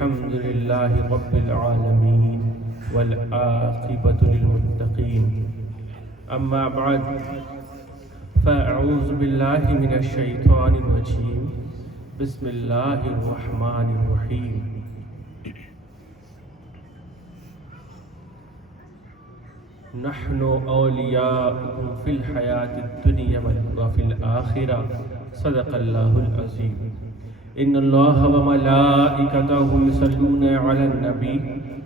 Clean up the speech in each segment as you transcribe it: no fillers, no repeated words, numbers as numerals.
الحمد لله رب العالمين والعاقبة للمتقين أما بعد فأعوذ بالله من الشيطان الرجيم بسم الله الرحمن الرحيم نحن أولياؤكم في الحياة الدنيا وفي الآخرة صدق الله العظيم إن الله وملائكته يصلون على النبي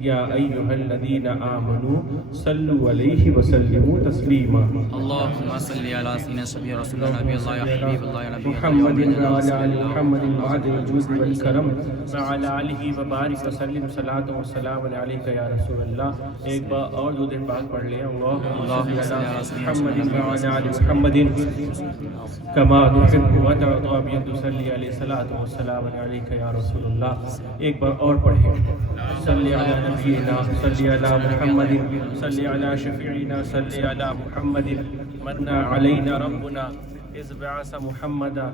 يا أيها الذين آمنوا صلوا عليه وسلموا تسليما اللهم صل على سيدنا سبي رسول الله نبي الله يا حبيب الله يا نبي محمد وعلى آل محمد وعلى الجود والكرم وعلى آله وبارك وسلم صلاة وسلام عليك يا رسول الله. ایک بار اور درود پاک پڑھ لیں. اللهم صل على محمد وعلى آل محمد كما تحب وترضى بأن تصلي عليه صلاة وسلام عليك يا رسول الله. ایک بار اور پڑھیں. صلی علی نبینا صلی علی محمد صلی علی شفیعنا صلی علی محمد من علینا ربنا اذ بعث محمدا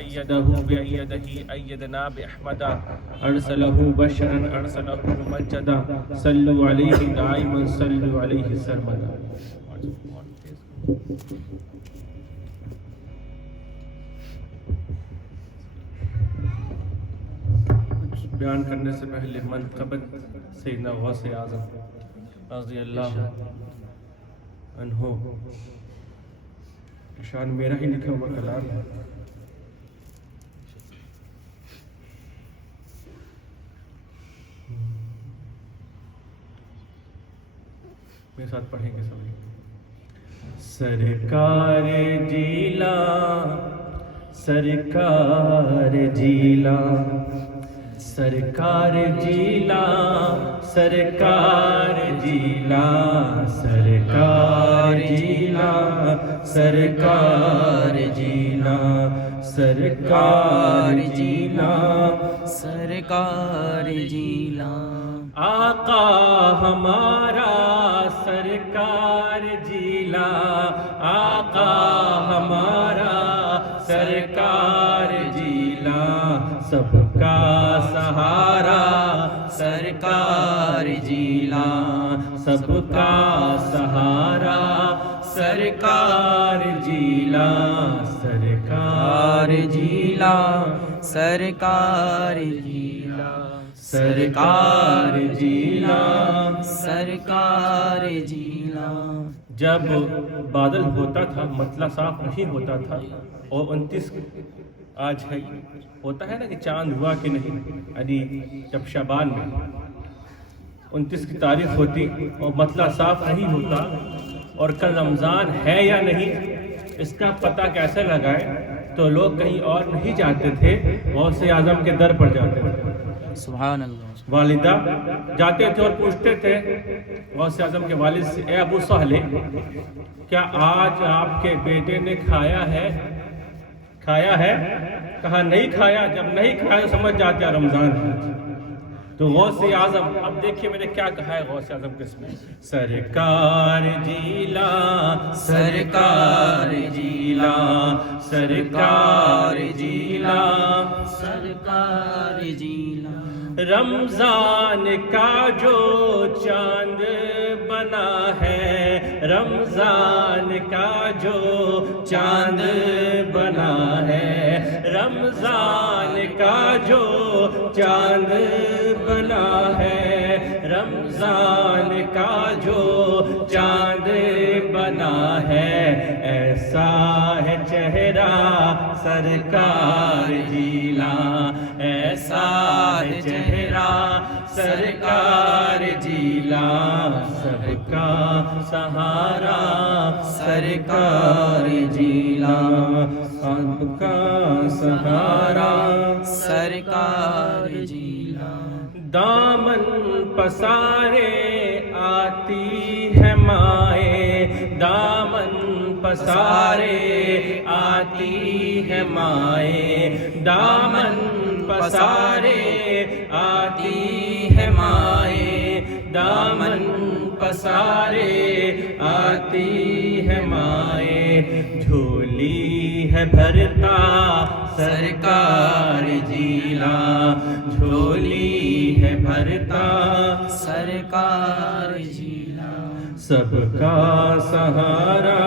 ایدہ بأیدہ ایدنا بأحمدا ارسلہ بشرا ارسلہ ممجدا صلو علیہ دائما صلو علیہ سرمدا. بیان کرنے سے پہلے منقبت سیدنا غوث اعظم رضی اللہ عنہ شان میرا ہی لکھا ہوا کلام ہے. میرے ساتھ پڑھیں گے سبھی. سرکار جیلا سرکار جیلا سرکار جیلا سرکار جیلا سرکار جیلا سرکار جیلا سرکار جیلا سرکار جیلا آقا ہمارا سرکار جیلا آقا ہمارا سرکار جیلا سب کا سہارا سرکار جیلا سب کا سہارا سرکار جیلا سرکار جیلا سرکار جیلا سرکار جیلا سرکار جیلا. جب بادل ہوتا تھا مطلع صاف نہیں ہوتا تھا اور 29 آج ہے ہوتا ہے نا کہ چاند ہوا کہ نہیں یعنی جب شعبان میں 29 کی تاریخ ہوتی اور مطلع صاف نہیں ہوتا اور کل رمضان ہے یا نہیں اس کا پتہ کیسے لگائے تو لوگ کہیں اور نہیں جاتے تھے غوث اعظم کے در پر جاتے تھے. سبحان اللہ. والدہ جاتے تھے اور پوچھتے تھے غوث اعظم کے والد سے اے ابو صالح کیا آج آپ کے بیٹے نے کھایا ہے کہا نہیں کھایا. جب نہیں کھایا سمجھ جاتے ہیں رمضان ہے. تو غوث اعظم اب دیکھیے میں نے کیا کہا ہے غوث اعظم کے اس میں سرکار جیلا سرکار جیلا سرکار جیلا سرکار جیلا. رمضان کا جو چاند بنا ہے رمضان کا جو چاند بنا ہے رمضان کا جو چاند بنا ہے رمضان کا جو چاند بنا ہے ایسا ہے چہرہ سرکار جیلا ایسا ہے چہرہ سرکار جیلا سب کا سہارا سرکار جیلا سب کا سہارا سرکار جیلا. دامن پسارے آتی ہے مائیں دامن پسارے آتی ہے مائیں دامن پسارے آتی ہے مائیں دامن پسارے آتی ہے مائیں جھولی ہے بھرتا سرکار جیلا جھولی ہے کرتا سرکار جیلان سب کا سہارا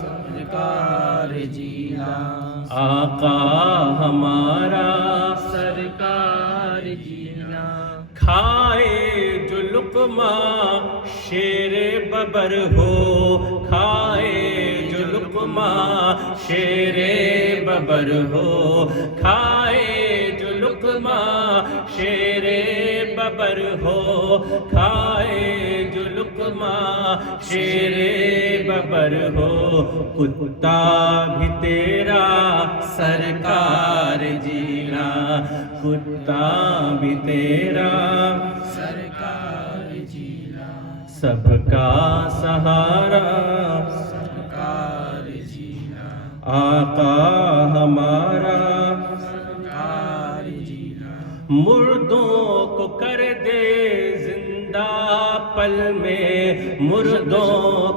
سرکار جیلان آقا ہمارا سرکار جیلان کھائے جو لقمہ شیر ببر ہو کھائے جو لقمہ شیر ببر ہو کھائے جو لقمہ شیر ببر ہو کھائے جو لقمہ شیر ببر ہو کتا بھی تیرا سرکار جیلان کتا بھی تیرا سرکار جیلان سب کا سہارا سرکار جیلان آقا ہمارا سرکار جیلان مردوں کو کر دے زندہ پل میں مردوں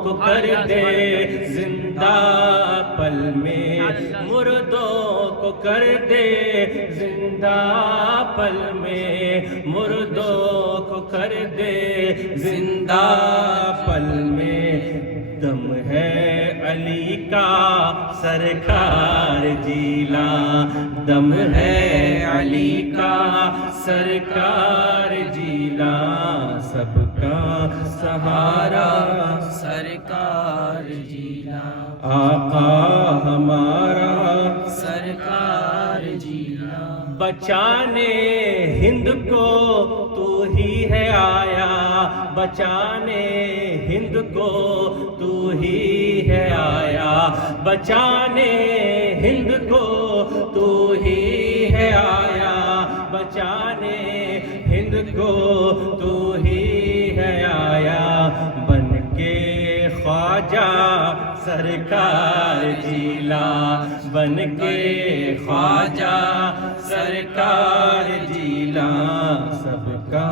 کو کر دے زندہ پل میں مردوں کو کر دے زندہ پل میں مردوں کو کر دے زندہ پل میں دم ہے علی کا سرکار جیلان دم ہے علی کا سرکار جیلان سب کا سہارا سرکار جیلان آقا ہمارا سرکار جیلان بچانے ہند کو تو ہی ہے آیا بچانے ہند کو تو ہی ہے آیا بچانے ہند کو تو ہی ہے آیا بچانے ہند کو تو ہی ہے آیا بن کے خواجہ سرکار جیلان بن کے خواجہ سرکار جیلان سب کا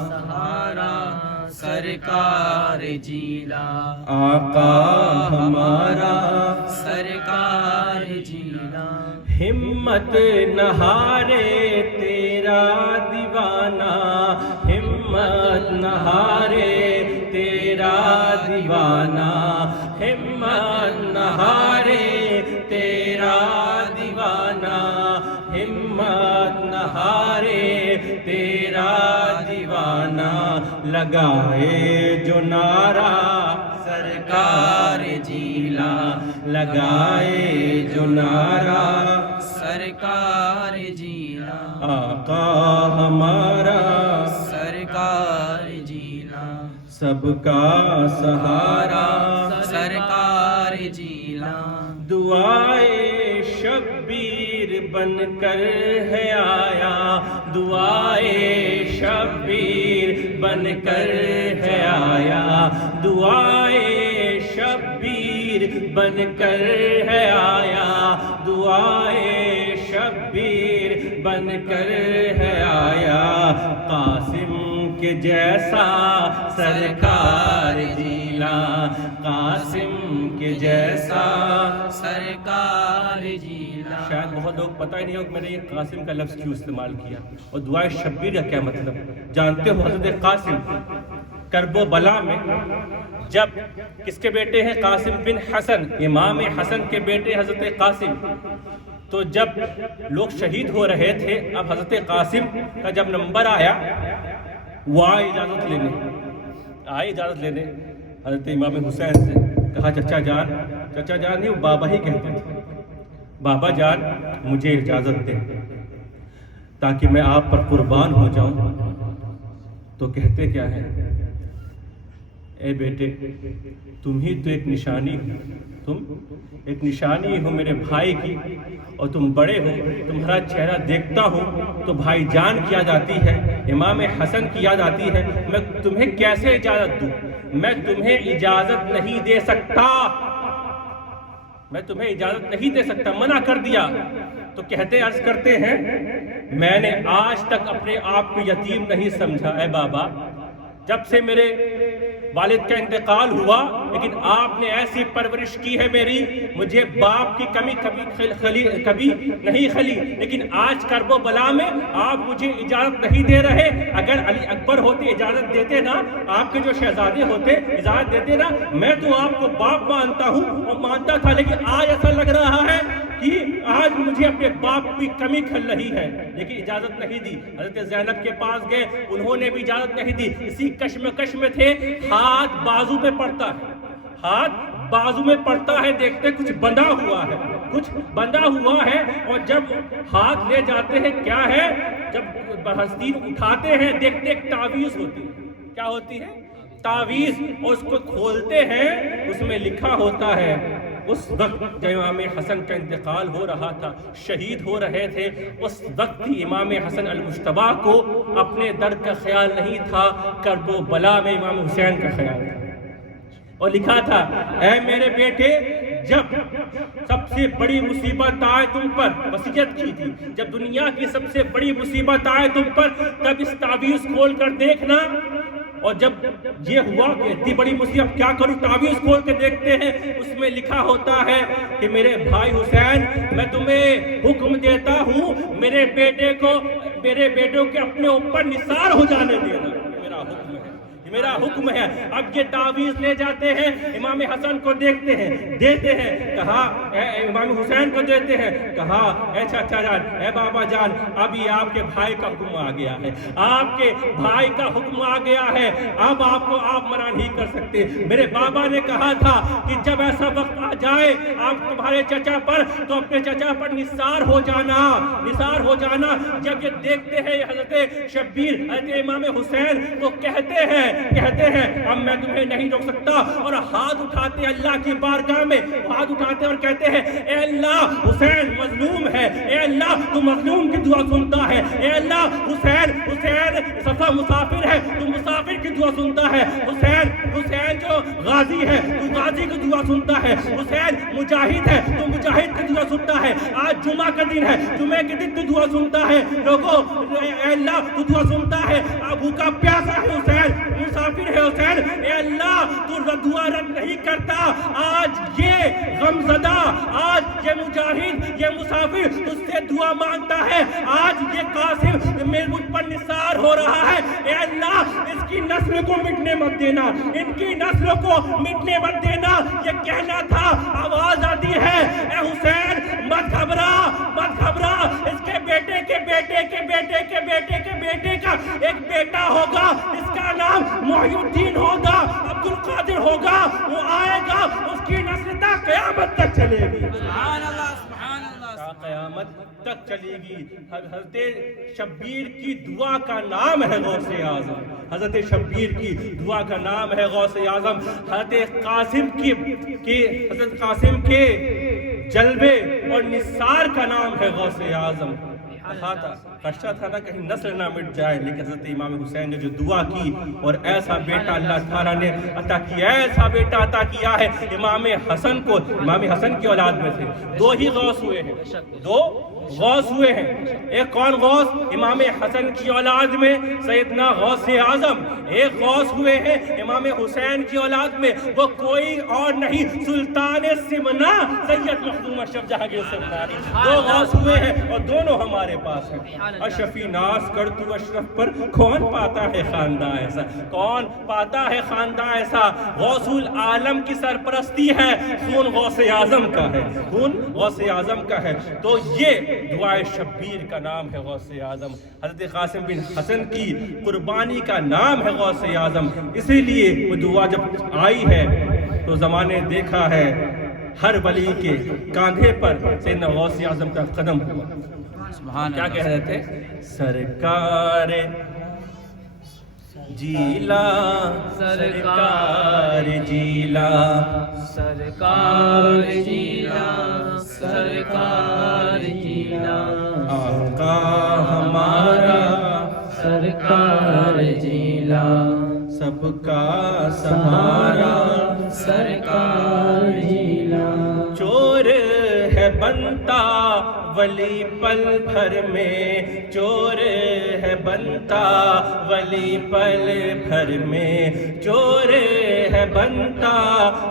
سہارا سرکار جیلان آقا ہمارا سرکار جیلان ہمت نہ ہارے تیرا دیوانہ ہمت نہ ہارے تیرا دیوانہ ہمت نہ ہارے تیرا دیوانہ ہمت نہ ہارے تیرا دیوانہ لگائے جو نعرہ سرکار جیلان لگائے جو نعرہ سرکار جیلان آقا ہمارا سرکار جیلان سب کا سہارا سرکار جیلان دعائے شبیر بن کر ہے آیا دعائے شبیر بن کر ہے آیا دعائے شبیر بن کر ہے آیا دعائے شبیر بن کر ہے آیا قاسم کے جیسا سرکار جیلان قاسم کے جیسا سرکار جیلان شاید بہت لوگ پتہ ہی نہیں ہو کہ میں نے یہ قاسم کا لفظ کیوں استعمال کیا اور دعائے شبیر کا کیا مطلب جانتے ہو حضرت قاسم کرب و بلا میں جب کس کے بیٹے ہیں قاسم بن حسن امام حسن کے بیٹے حضرت قاسم تو جب لوگ شہید ہو رہے تھے اب حضرت قاسم کا جب نمبر آیا وہ آئے اجازت لینے حضرت امام حسین سے کہا چچا جان نہیں وہ بابا ہی کہتے تھے بابا جان مجھے اجازت دیں تاکہ میں آپ پر قربان ہو جاؤں تو کہتے کیا ہے اے بیٹے تم ہی تو ایک نشانی ہو تم ایک نشانی ہو میرے بھائی کی اور تم بڑے ہو تمہارا چہرہ دیکھتا ہوں تو بھائی جان کی یاد آتی ہے امام حسن کی یاد آتی ہے میں تمہیں کیسے اجازت دوں میں تمہیں اجازت نہیں دے سکتا میں تمہیں اجازت نہیں دے سکتا منع کر دیا تو کہتے عرض کرتے ہیں میں نے آج تک اپنے آپ کو یتیم نہیں سمجھا اے بابا جب سے میرے والد کا انتقال ہوا، لیکن آپ نے ایسی پرورش کی ہے میری، مجھے باپ کی کمی کبھی نہیں خلی، لیکن آج کرب و بلا میں آپ مجھے اجازت نہیں دے رہے۔ اگر علی اکبر ہوتے اجازت دیتے نا، آپ کے جو شہزادے ہوتے اجازت دیتے نا، میں تو آپ کو باپ مانتا ہوں اور مانتا تھا، لیکن آج ایسا لگ رہا ہے کہ آج مجھے اپنے باپ کی کمی کھل رہی ہے، لیکن اجازت نہیں دی۔ حضرت زینب کے پاس گئے، انہوں نے بھی اجازت نہیں دی، اسی کشمکش میں تھے۔ ہاتھ بازو میں پڑتا ہے، ہاتھ بازو میں پڑتا ہے، دیکھتے کچھ بندھا ہوا ہے، کچھ بندھا ہوا ہے، اور جب ہاتھ لے جاتے ہیں کیا ہے، جب برہستین اٹھاتے ہیں دیکھتے ایک تعویذ ہوتی ہے۔ کیا ہوتی ہے؟ تعویذ، اور اس کو کھولتے ہیں، اس میں لکھا ہوتا ہے، اس وقت جب امام حسن کا انتقال ہو رہا تھا، شہید ہو رہے تھے، اس وقت ہی امام حسن المجتبیٰ کو اپنے درد کا خیال نہیں تھا، کرب و بلا میں امام حسین کا خیال تھا، اور لکھا تھا، اے میرے بیٹے، جب سب سے بڑی مصیبت آئے تم پر، وصیت کی تھی، جب دنیا کی سب سے بڑی مصیبت آئے تم پر، تب اس تعویذ کھول کر دیکھنا۔ اور جب یہ ہوا کہ اتنی بڑی مصیبت، کیا کروں، تعویذ کھول کے دیکھتے ہیں، اس میں لکھا ہوتا ہے کہ میرے بھائی حسین، میں تمہیں حکم دیتا ہوں، میرے بیٹوں کے اپنے اوپر نثار ہو جانے دینا، میرا حکم ہے، میرا حکم ہے۔ اب یہ تعویذ لے جاتے ہیں، امام حسن کو دیکھتے ہیں، دیتے ہیں، کہا امام حسین کو دیتے ہیں، کہا اے چچا جان، اے بابا جان، اب یہ آپ کے بھائی کا حکم آ گیا ہے، آپ کے بھائی کا حکم آ گیا ہے، اب آپ کو آپ منع نہیں کر سکتے۔ میرے بابا نے کہا تھا کہ جب ایسا وقت آ جائے آپ تمہارے چچا پر، تو اپنے چچا پر نثار ہو جانا، نثار ہو جانا۔ جب یہ دیکھتے ہیں حضرت شبیر، حضرت امام حسین، تو کہتے ہیں اب میں تمہیں نہیں روک سکتا، اور ہاتھ اٹھاتے اللہ کی بارگاہ میں، ہاتھ اٹھاتے اور کہتے ہیں، اے اللہ حسین مظلوم ہے، اے اللہ تو مظلوم کی دعا سنتا ہے، اے اللہ حسین صفا مسافر ہے، تو مسافر کی دعا سنتا ہے، حسین جو غازی ہے تو غازی کی دعا سنتا ہے، حسین مجاہد ہے تو مجاہد کی دعا سنتا ہے، آج جمعہ کا دن ہے، جمعہ کے دن تو دعا سنتا ہے، لوگوں اے اللہ تو دعا سنتا ہے، بھوکا پیاسا ہے حسین، مسافر ہے حسین، اے اللہ تو دعا رد نہیں کرتا۔ آج یہ غمزدہ، آج یہ مجاہد، یہ مسافر تجھ سے دعا مانگتا ہے، آج یہ قاسم مجھ پر نثار ہو رہا ہے، اے اللہ اس کی نسل کو مٹنے مت دینا، ان کی نسل کو مٹنے مت دینا۔ یہ کہنا تھا، آواز آتی ہے، اے حسین مت گھبرا، مت گھبرا، اس کے بیٹے کے بیٹے کے بیٹے کے بیٹے کے بیٹے کا ایک بیٹا ہوگا، اس کا نام محی الدین ہوگا، عبد القادر ہوگا، وہ آئے گا، اس کی نسل تا قیامت تک چلے گی، سبحان اللہ، سبحان اللہ، تا قیامت تک چلے گی۔ حضرت شبیر کی دعا کا نام ہے غوث اعظم، حضرت شبیر کی دعا کا نام ہے غوث اعظم۔ حضرت قاسم کے جلوے اور نثار کا نام ہے غوث اعظم۔ کہا تھا، خشہ تھا نا کہیں نسل نہ مٹ جائے، لیکن حضرت امام حسین نے جو دعا کی، اور ایسا بیٹا اللہ تعالیٰ نے عطا کیا، ایسا بیٹا عطا کیا ہے امام حسن کو۔ امام حسن کی اولاد میں سے دو ہی غوث ہوئے ہیں، دو غوث ہوئے ہیں۔ ایک کون غوث؟ امام حسن کی اولاد میں سیدنا غوث اعظم۔ ایک غوث ہوئے ہیں امام حسین کی اولاد میں، وہ کوئی اور نہیں، سلطان سمنا سید مخدوم اشرف جہانگیر سرکاری۔ دو غوث ہوئے ہیں اور دونوں ہمارے پاس ہیں۔ اشرفی ناز کر تو اشرف پر، کون پاتا ہے خاندان ایسا، کون پاتا ہے خاندان ایسا۔ غوث العالم کی سرپرستی ہے، خون غوث اعظم کا ہے، خون غوث اعظم کا ہے۔ تو یہ دعائے شبیر کا نام ہے غوث اعظم۔ حضرت قاسم بن حسن کی قربانی کا نام ہے غوث اعظم۔ اسی لیے وہ دعا جب آئی ہے تو زمانے دیکھا ہے، ہر ولی کے کاندھے پر سیدنا غوث اعظم کا قدم ہوا۔ سبحان کیا اللہ، کہہ رہے تھے؟ سرکار جیلا، سرکار جیلا، سرکار جیلا، سرکار جیلا، آقا ہمارا سرکار جیلا، سب کا سہارا سرکار جیلا، چور ہے بنتا ولی پل بھر میں چور ہے بنتا، ولی پل بھر میں چور ہے بنتا،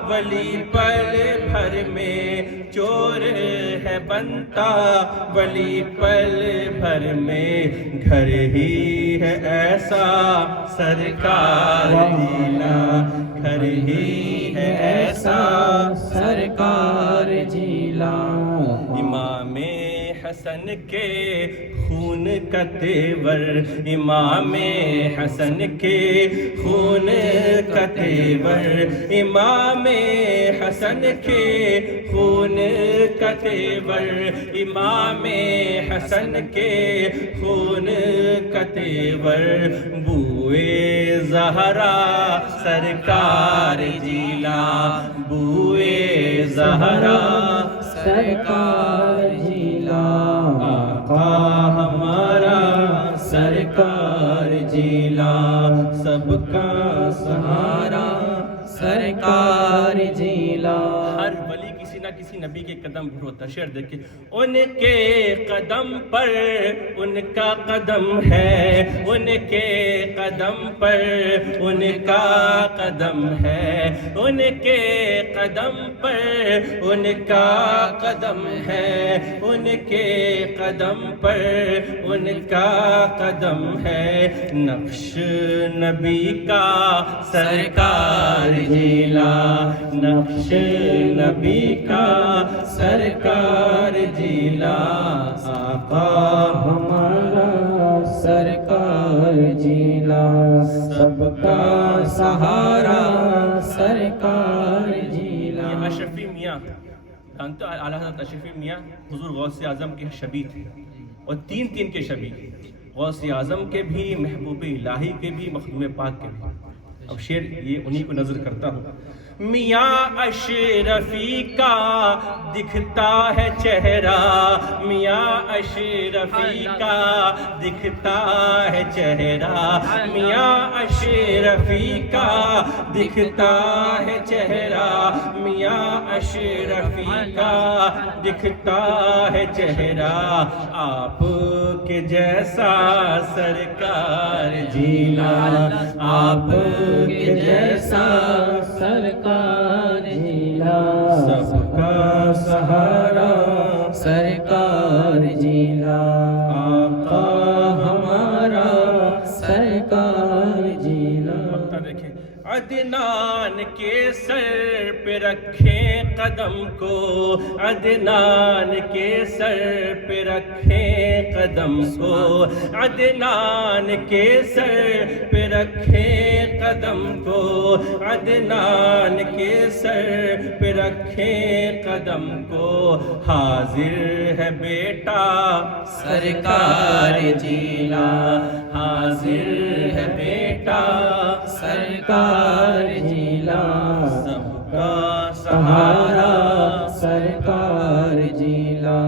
ولی پل بھر میں چور ہے بنتا، ولی پل بھر میں گھر ہی ہے ایسا سرکار جیلا، گھر ہی ہے ایسا سرکار جیلا۔ امام حسن کے خون کا تیور، امام حسن کے خون کا تیور، امام حسن کے خون کا تیور، امام حسن کے خون کا تیور، بوئے زہرا سرکار جیلا، بوئے زہرا سرکار جیلا۔ آقا ہمارا سرکار جیلا، سب کا سہارا سرکار جیلا۔ ہر ولی کسی نہ کسی نبی کے قدم پر ہوتا ہے۔ شعر دیکھیں، ان کے قدم پر ان کا قدم ہے، ان کے قدم پر ان کا قدم ہے، ان کے قدم پر ان کا قدم ہے، ان کے قدم پر ان کا قدم ہے، نقش نبی کا سرکار جیلا، نقش نبی کا سرکار جیلا، آقا ہمارا سرکار جیلا، سب کا سہارا سرکار جیلا۔ یہ اشرفی میاں جانتے ہو، اعلیٰ حضرت اشرفی میاں حضور غوث اعظم کے شبیہ تھے، اور تین کے شبیہ، غوث اعظم کے بھی، محبوب الہی کے بھی، مخدوم پاک کے بھی۔ اب شعر یہ انہی کو نظر کرتا ہوں۔ میاں اشرفی کا دکھتا ہے چہرہ، میاں اشرفی کا دکھتا ہے چہرہ، میاں اشرفی کا دکھتا ہے چہرہ، میاں اشرفی کا دکھتا ہے چہرہ، آپ کے جیسا سرکار جیلا، آپ کے جیسا سرکار جیلا، سب کا سہارا سرکار جیلا، آقا ہمارا سرکار جیلا۔ مقطع دیکھیں، عدنان کے سر پہ رکھیں قدم کو، عدنان کے سر پہ رکھیں قدم کو، عدنان کے سر پہ رکھیں قدم کو، عدنان کے سر پہ رکھیں قدم کو، حاضر ہے بیٹا سرکار جیلا، حاضر ہے بیٹا سرکار جیلا، سب کا سہارا سہارا سرکار جیلا،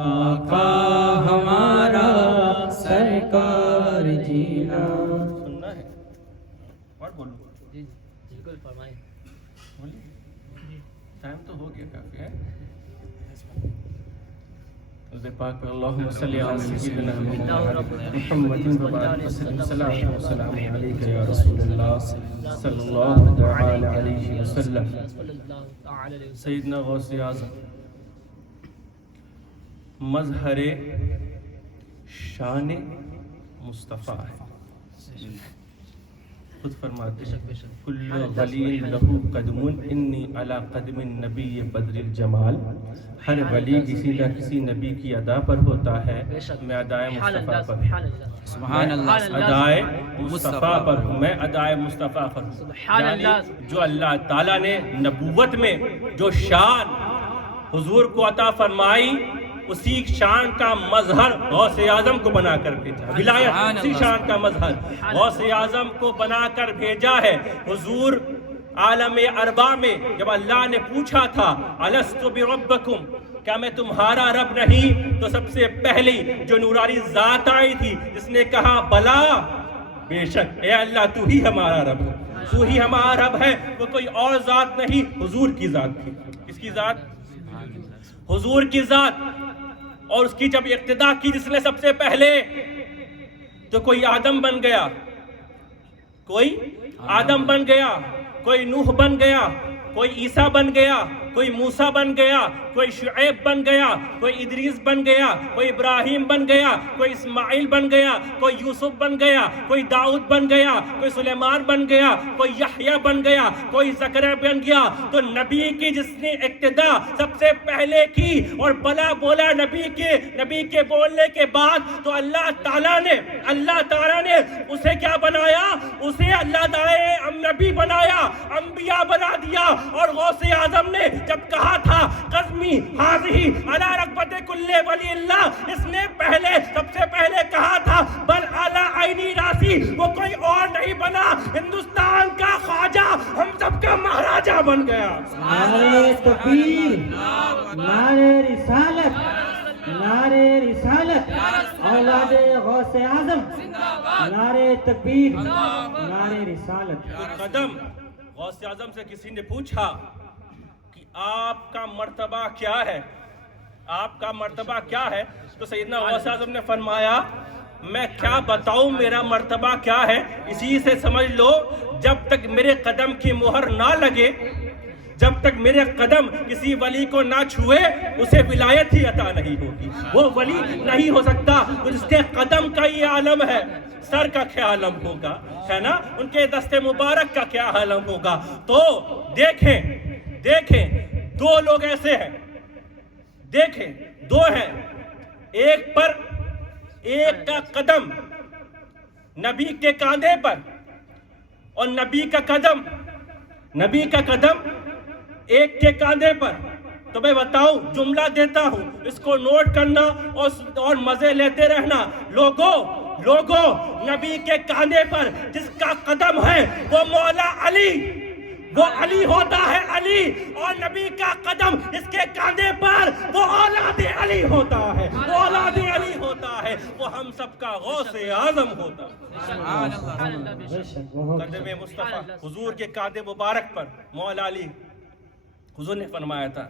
آقا ہمارا سرکار جیلا۔ سننا ہے اور بولو، بالکل فرمائیں۔ بولیے، ٹائم تو ہو گیا کافی ہے۔ حضرت پاک پر اللہم صلی علی سیدنا محمد وبارک وسلم، صلاۃ و سلام علیک یا رسول اللہ صلی اللہ تعالی علیہ وسلم۔ سیدنا غوث اعظم مظہر شان مصطفیٰ ہے، خود فرماتے ہیں کل ولی لہو قدم انی علی قدم النبی بدر الجمال، ہر ولی کسی نہ کسی نبی کی ادا پر ہوتا ہے، میں ادائے مصطفیٰ پر ہوں، سبحان اللہ، ادائے مصطفیٰ پر ہوں، میں ادائے مصطفیٰ پر ہوں، یعنی جو اللہ تعالیٰ نے نبوت میں جو شان حضور کو عطا فرمائی، اسی شان کا مظہر غوث اعظم کو بنا کر بھیجا، ولایت اسی شان کا مظہر غوث اعظم کو بنا کر بھیجا ہے۔ حضور عالم ارواح میں جب اللہ نے پوچھا تھا الست بربکم، کیا میں تمہارا رب نہیں، تو سب سے پہلی جو نورانی ذات آئی تھی جس نے کہا بلا، بے شک اے اللہ تو ہی ہمارا رب ہے، تو ہی ہمارا رب ہے، وہ کوئی اور ذات نہیں، حضور کی ذات تھی۔ کس کی ذات؟ حضور کی ذات۔ اور اس کی جب اقتدا کی جس نے سب سے پہلے، تو کوئی آدم بن گیا، کوئی آدم بن گیا، کوئی نوح بن گیا، کوئی عیسیٰ بن گیا، کوئی موسیٰ بن گیا، کوئی شعیب بن گیا، کوئی ادریس بن گیا، کوئی ابراہیم بن گیا، کوئی اسماعیل بن گیا، کوئی یوسف بن گیا، کوئی داؤد بن گیا، کوئی سلیمان بن گیا، کوئی یحییٰ بن گیا، کوئی زکریا بن گیا۔ تو نبی کی جس نے ابتدا سب سے پہلے کی اور بلا بولا نبی کے بولنے کے بعد، تو اللہ تعالیٰ نے اسے کیا بنایا؟ اسے اللہ تعالیٰ نے نبی بنایا، انبیاء بنا دیا۔ اور غوث اعظم نے جب کہا تھا قسمی حاضی علی رغبت کل ولی اللہ، اس نے سب سے پہلے کہا تھا بل علی عینی راسی، وہ کوئی اور نہیں بنا، ہندوستان کا خواجہ، ہم سب کا مہاراجہ بن گیا۔ نعرہ تکبیر، نعرہ رسالت، نعرہ رسالت، اولاد غوث اعظم، نعرہ تکبیر، نعرہ رسالت۔ قدم غوث اعظم سے کسی نے پوچھا کہ آپ کا مرتبہ کیا ہے، آپ کا مرتبہ کیا ہے؟ تو سیدنا غوث اعظم نے فرمایا میں کیا بتاؤں میرا مرتبہ کیا ہے، اسی سے سمجھ لو جب تک میرے قدم کی مہر نہ لگے، جب تک میرے قدم کسی ولی کو نہ چھوئے، اسے ولایت ہی عطا نہیں ہوگی، وہ ولی نہیں ہو سکتا۔ اس کے قدم کا یہ عالم ہے، سر کا کیا عالم ہوگا، ہے نا، ان کے دست مبارک کا کیا عالم ہوگا۔ تو دیکھیں دو لوگ ایسے ہیں، دیکھیں دو ہیں، ایک کا قدم نبی کے کاندھے پر، اور نبی کا قدم ایک کے کاندھے پر۔ تو میں بتاؤں، جملہ دیتا ہوں، اس کو نوٹ کرنا اور مزے لیتے رہنا۔ لوگوں نبی کے کاندھے پر جس کا قدم ہے وہ مولا علی، وہ علی ہوتا ہے، علی، اور نبی کا قدم اس کے کاندھے پر وہ اولاد علی ہوتا ہے، وہ اولاد علی ہوتا ہے، وہ ہم سب کا غوث اعظم ہوتا ہے۔ قدم مصطفیٰ حضور کے کاندھے مبارک پر مولا علی، حضور نے فرمایا تھا،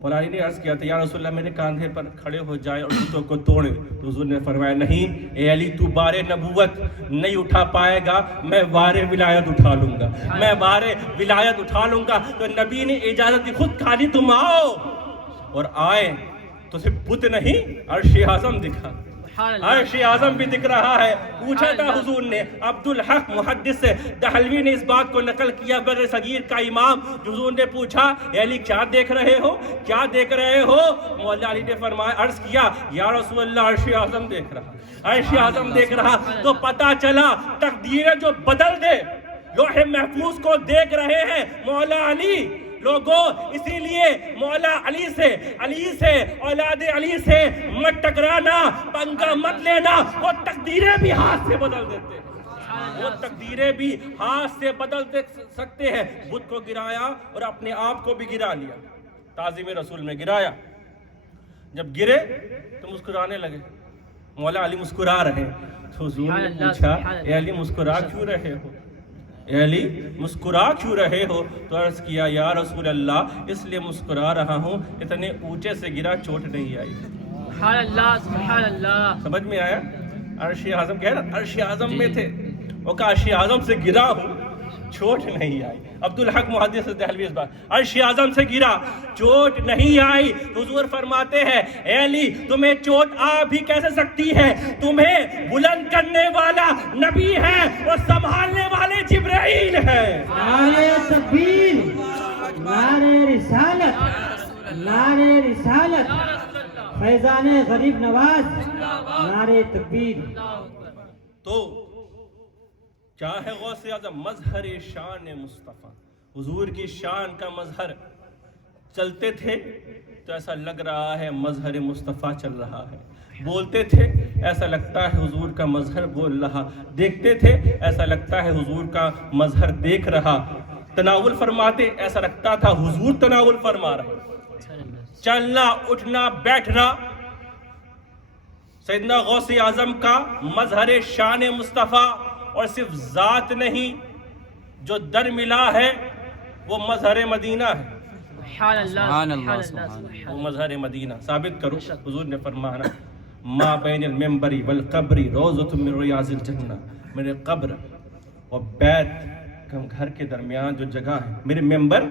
مولا علی نے عرض کیا تھا یا رسول اللہ میرے کاندھے پر کھڑے ہو جائے اور جوتوں کو توڑے، تو حضور نے فرمایا نہیں اے علی، تو بار نبوت نہیں اٹھا پائے گا، میں بار ولایت اٹھا لوں گا، میں بار ولایت اٹھا لوں گا۔ تو نبی نے اجازت دی، خود کہا تم آؤ، اور آئے تو صرف بت نہیں، عرش اعظم دکھا، عرش اعظم بھی دکھ رہا ہے۔ پوچھا تھا حضور نے، عبدالحق محدث دہلوی نے اس بات کو نقل کیا، بر صغیر کا امام، حضور نے پوچھا اے علی کیا دیکھ رہے ہو، کیا دیکھ رہے ہو؟ مولا علی نے فرمایا، عرض کیا یا رسول اللہ عرش اعظم دیکھ رہا، عرش اعظم دیکھ رہا۔ تو پتا چلا تقدیریں جو بدل دے، لوح محفوظ کو دیکھ رہے ہیں مولا علی۔ لوگوں اسی لیے مولا علی سے اولاد علی سے مت ٹکرانا، پنگا مت لینا، وہ تقدیریں بھی ہاتھ سے بدل دیتے ہیں، وہ تقدیریں بھی ہاتھ سے بدل سکتے ہیں۔ بت کو گرایا اور اپنے آپ کو بھی گرا لیا، تعظیم رسول میں گرایا، جب گرے تو مسکرانے لگے، مولا علی مسکرا رہے، تو حضور نے پوچھا اے علی مسکرا کیوں رہے ہو، اے علی مسکرا کیوں رہے ہو؟ تو عرض کیا یا رسول اللہ اس لیے مسکرا رہا ہوں اتنے اونچے سے گرا چوٹ نہیں آئی۔ سبحان اللہ، سبحان اللہ، سمجھ میں آیا؟ عرش اعظم کہہ رہا، عرش اعظم میں تھے، وہ کہا عرش اعظم سے گرا ہوں چوٹ نہیں آئی۔ عبدالحق محدث دہلوی اس بات، عرش اعظم سے گرا چوٹ نہیں آئی۔ حضور فرماتے ہیں اے علی تمہیں چوٹ آ بھی کیسے سکتی ہے، تمہیں بلند کرنے والا نبی ہے اور سنبھالنے والے جبرائیل ہے۔ نعرہ تکبیر، نعرہ رسالت، نعرہ رسالت، فیضان غریب نواز، نعرہ تکبیر۔ تو کیا ہے غوث اعظم؟ مظہر شان مصطفیٰ، حضور کی شان کا مظہر۔ چلتے تھے تو ایسا لگ رہا ہے مظہر مصطفیٰ چل رہا ہے، بولتے تھے ایسا لگتا ہے حضور کا مظہر بول رہا، دیکھتے تھے ایسا لگتا ہے حضور کا مظہر دیکھ رہا، تناول فرماتے ایسا لگتا تھا حضور تناول فرما رہے، چلنا اٹھنا بیٹھنا سیدنا غوث اعظم کا مظہر شان مصطفیٰ۔ اور صرف ذات نہیں، جو در ملا ہے وہ مظہر مدینہ ہے، سبحان اللہ سبحان سبحان اللہ، اللہ سبحان سبحان وہ اللہ مظہر مدینہ ثابت کرو. حضور نے فرمایا ما بین المنبر والقبر روضۃ من ریاض الجنہ، میرے قبر اور بیت گھر کے درمیان جو جگہ ہے، میرے ممبر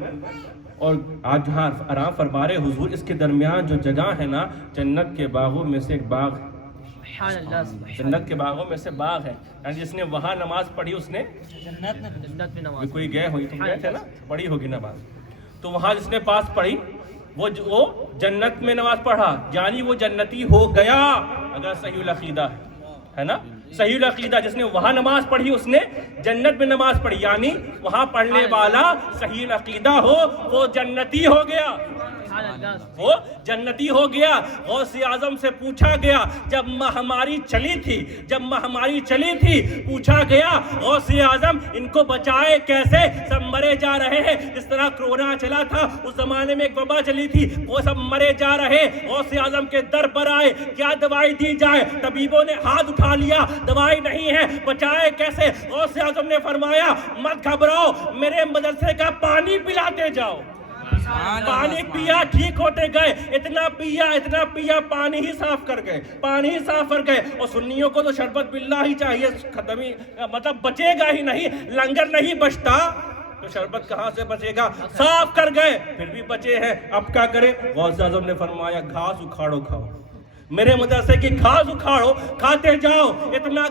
اور آج جہاں آرام فرما رہے حضور، اس کے درمیان جو جگہ ہے نا، جنت کے باغوں میں سے ایک باغ ہے. سبحان اللہ سبحان جنت کے باغوں میں سے باغ ہے. یعنی جس نے وہاں نماز پڑھی اس نے اللہ. جنت میں نماز کوئی گئے ہوئی، تم گئے تھے نا، پڑھی ہوگی نماز. تو وہاں جس نے پاس پڑھی وہ جنت میں نماز پڑھا، یعنی وہ جنتی ہو گیا اگر صحیح العقیدہ ہے نا. صحیح العقیدہ جس نے وہاں نماز پڑھی اس نے جنت میں نماز پڑھی، یعنی وہاں پڑھنے والا صحیح العقیدہ ہو وہ جنتی ہو گیا، سبحان اللہ. وہ جنتی ہو گیا. غوث اعظم سے پوچھا گیا جب مہاماری چلی تھی پوچھا گیا غوث اعظم ان کو بچائے کیسے، سب مرے جا رہے ہیں. اس طرح کرونا چلا تھا، اس زمانے میں ایک وبا چلی تھی، وہ سب مرے جا رہے. غوث اعظم کے در پر آئے، کیا دوائی دی جائے؟ طبیبوں نے ہاتھ اٹھا لیا، دوائی نہیں ہے، بچائے کیسے؟ غوث اعظم نے فرمایا مت گھبراؤ، میرے مدرسے کا پانی پلاتے جاؤ. پانی پیا ٹھیک ہوتے گئے، اتنا پیا پانی ہی صاف کر گئے. اور سنیوں کو تو شربت باللہ ہی چاہیے، ختم ہی مطلب بچے گا ہی نہیں، لنگر نہیں بچتا تو شربت کہاں سے بچے گا؟ صاف کر گئے پھر بھی بچے ہیں، اب کیا کرے؟ غوث اعظم نے فرمایا گھاس اکھاڑو کھاؤ، میرے مدرسے کی گھاس اکھاڑو کھاتے جاؤ. اتنا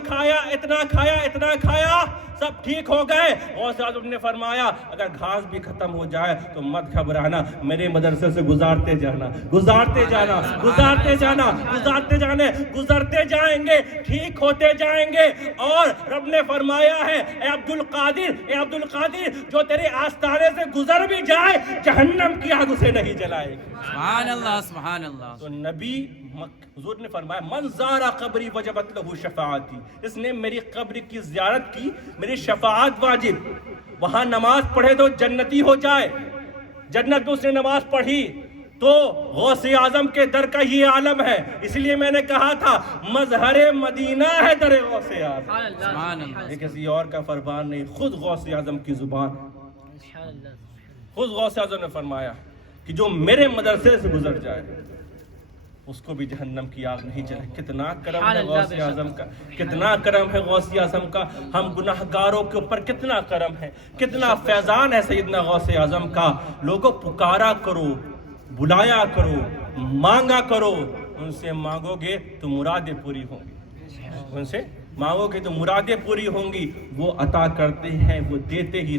کھایا سب ٹھیک ہو گئے. غوث اعظم نے فرمایا اگر گھاس بھی ختم ہو جائے تو مت گھبرانا، میرے مدرسے سے گزارتے جائیں گے، ٹھیک ہوتے جائیں گے. اور رب نے فرمایا ہے اے عبد القادر جو تیرے آستانے سے گزر بھی جائے جہنم کی آگ اسے نہیں جلائے گی. سبحان اللہ، سبحان اللہ. تو نبی حضور نے فرمایا من زارا قبری وجبت لہو شفاعتی، اس نے میری قبر کی زیارت کی میری شفاعت واجب. وہاں نماز پڑھے تو جنتی ہو جائے، جنت میں اس نے نماز پڑھی تو غوث اعظم کے در کا یہ عالم ہے. اس لیے میں نے کہا تھا مظہر مدینہ ہے در غوث اعظم. سبحان اللہ سبحان اللہ. یہ کسی اور کا فرمان نہیں، خود غوث اعظم کی زبان، سبحان اللہ. خود غوث اعظم نے فرمایا کہ جو میرے مدرسے سے گزر جائے اس کو بھی جہنم کی آگ نہیں جلے. کتنا کرم ہے غوث اعظم کا، کتنا کرم ہے غوث اعظم کا. ہم گناہگاروں کے اوپر کتنا کرم ہے، کتنا فیضان ہے سیدنا غوث اعظم کا. لوگوں پکارا کرو، بلایا کرو، مانگا کرو. ان سے مانگو گے تو مرادیں پوری ہوں گی، ان سے مانگو گے تو مرادیں پوری ہوں گی. وہ عطا کرتے ہیں، وہ دیتے ہی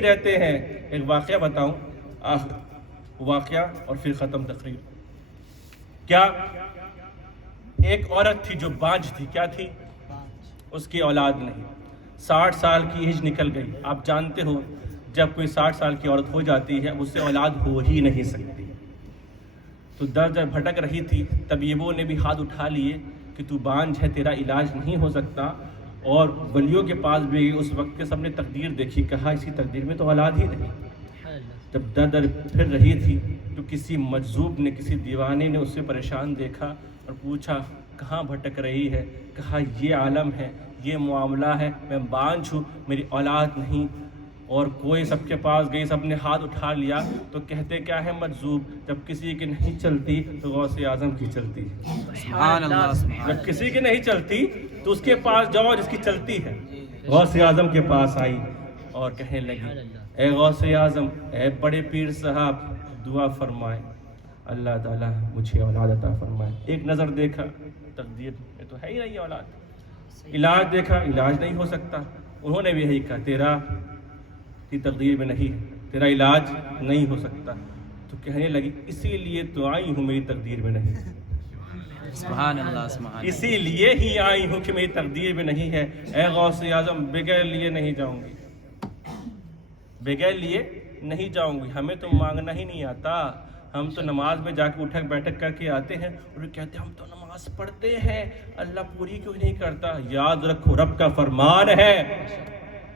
رہتے ہیں. ایک واقعہ بتاؤں، واقعہ اور پھر ختم تقریر. کیا ایک عورت تھی جو بانجھ تھی، کیا تھی؟ اس کی اولاد نہیں. 60 سال کی ایج نکل گئی. آپ جانتے ہو جب کوئی 60 سال کی عورت ہو جاتی ہے اس سے اولاد ہو ہی نہیں سکتی. تو در در بھٹک رہی تھی. طبیبوں نے بھی ہاتھ اٹھا لیے کہ تو بانجھ ہے، تیرا علاج نہیں ہو سکتا. اور ولیوں کے پاس بھی اس وقت کے سب نے تقدیر دیکھی، کہا اس کی تقدیر میں تو اولاد ہی نہیں. جب در در پھر رہی تھی تو کسی مجذوب نے، کسی دیوانے نے اسے پریشان دیکھا اور پوچھا کہاں بھٹک رہی ہے؟ کہا یہ عالم ہے، یہ معاملہ ہے، میں بانجھ ہوں، میری اولاد نہیں. اور کوئی سب کے پاس گئی، سب نے ہاتھ اٹھا لیا. تو کہتے کیا ہے مجذوب، جب کسی کی نہیں چلتی تو غوث اعظم کی چلتی ہے. سبحان اللہ، سبحان جب کسی کی نہیں چلتی تو اس کے پاس جاؤ جس کی چلتی ہے. غوث اعظم کے پاس آئی اور کہنے لگی اے غوث اعظم، اے بڑے پیر صاحب، دعا فرمائے اللہ تعالیٰ مجھے اولاد عطا فرمائے. ایک نظر دیکھا، تقدیر میں تو ہے ہی نہیں اولاد. علاج دیکھا، علاج نہیں ہو سکتا. انہوں نے بھی یہی کہا تیرا تقدیر میں نہیں ہے، تیرا علاج نہیں ہو سکتا. تو کہنے لگی اسی لیے تو آئی ہوں میری تقدیر میں نہیں، سبحان اللہ، سبحان اللہ. اسی لیے ہی آئی ہوں کہ میری تقدیر میں نہیں ہے. اے غوث اعظم بغیر لیے نہیں جاؤں گی، بغیر لیے نہیں جاؤں گی. ہمیں تو مانگنا ہی نہیں آتا، ہم تو نماز میں جا کے اٹھک بیٹھک کر کے آتے ہیں اور کہتے ہیں ہم تو نماز پڑھتے ہیں، اللہ پوری کیوں نہیں کرتا؟ یاد رکھو رب کا فرمان ہے